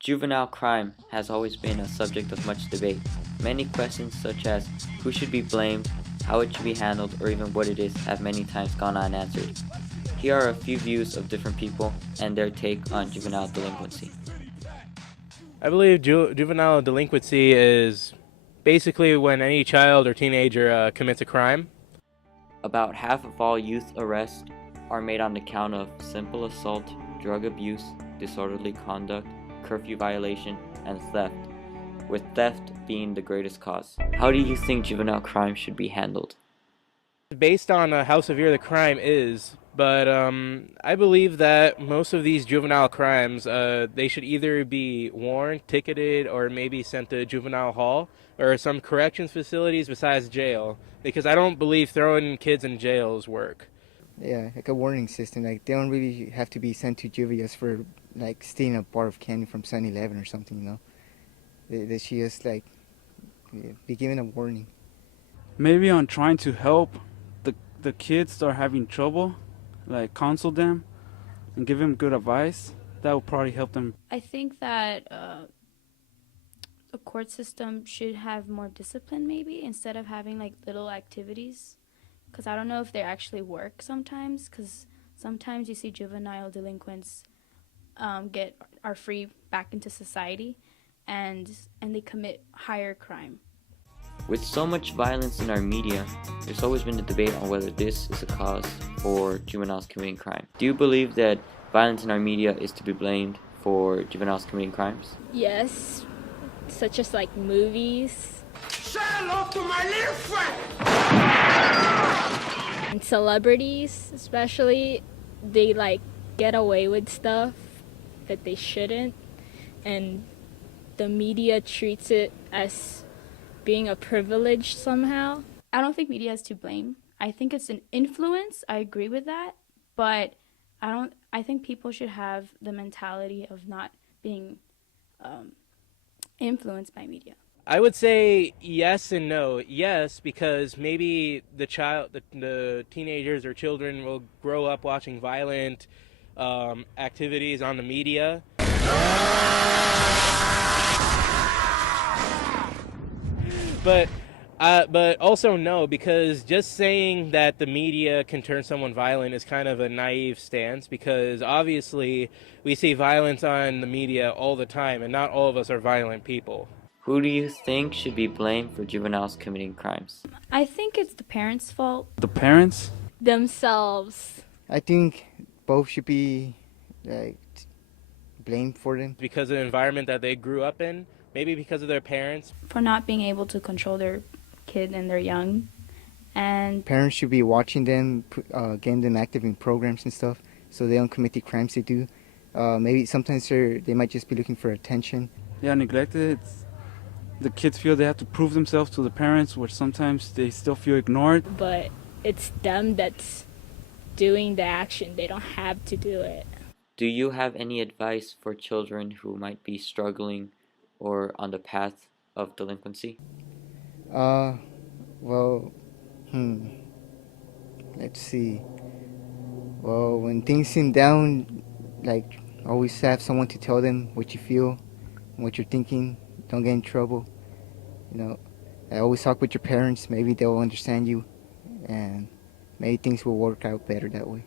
Juvenile crime has always been a subject of much debate. Many questions such as who should be blamed, how it should be handled, or even what it is have many times gone unanswered. Here are a few views of different people and their take on juvenile delinquency. I believe juvenile delinquency is basically when any child or teenager commits a crime. About half of all youth arrests are made on account of simple assault, drug abuse, disorderly conduct, curfew violation, and theft, with theft being the greatest cause. How do you think juvenile crime should be handled? Based on how severe the crime is, but I believe that most of these juvenile crimes, they should either be warned, ticketed, or maybe sent to juvenile hall or some corrections facilities besides jail, because I don't believe throwing kids in jails work. Yeah, like a warning system. Like they don't really have to be sent to juvias for like stealing a bar of candy from 7-Eleven or something. They should just like be given a warning. Maybe on trying to help the kids start having trouble, like counsel them and give them good advice. That will probably help them. I think that the court system should have more discipline, maybe, instead of having like little activities. Because I don't know if they actually work sometimes. Because sometimes you see juvenile delinquents are free back into society, and they commit higher crime. With so much violence in our media, there's always been a debate on whether this is a cause for juveniles committing crime. Do you believe that violence in our media is to be blamed for juveniles committing crimes? Yes, such as like movies. Say hello to my little friend! And celebrities, especially, they like get away with stuff that they shouldn't, and the media treats it as being a privilege somehow. I don't think media is to blame. I think it's an influence. I agree with that, but I think people should have the mentality of not being influenced by media. I would say yes and no. Yes, because maybe the teenagers or children will grow up watching violent activities on the media. But also no, because just saying that the media can turn someone violent is kind of a naive stance, because obviously we see violence on the media all the time, and not all of us are violent people. Who do you think should be blamed for juveniles committing crimes? I think it's the parents' fault. The parents? Themselves. I think both should be like blamed for them. Because of the environment that they grew up in, maybe because of their parents. For not being able to control their kid and they're young. And Parents should be watching them, getting them active in programs and stuff, so they don't commit the crimes they do. Maybe sometimes they might just be looking for attention. Yeah, neglected. The kids feel they have to prove themselves to the parents, which sometimes they still feel ignored. But it's them that's doing the action. They don't have to do it. Do you have any advice for children who might be struggling or on the path of delinquency? Well, let's see. Well, when things seem down, like always have someone to tell them what you feel, what you're thinking. Don't get in trouble. I always talk with your parents. Maybe they'll understand you, and maybe things will work out better that way.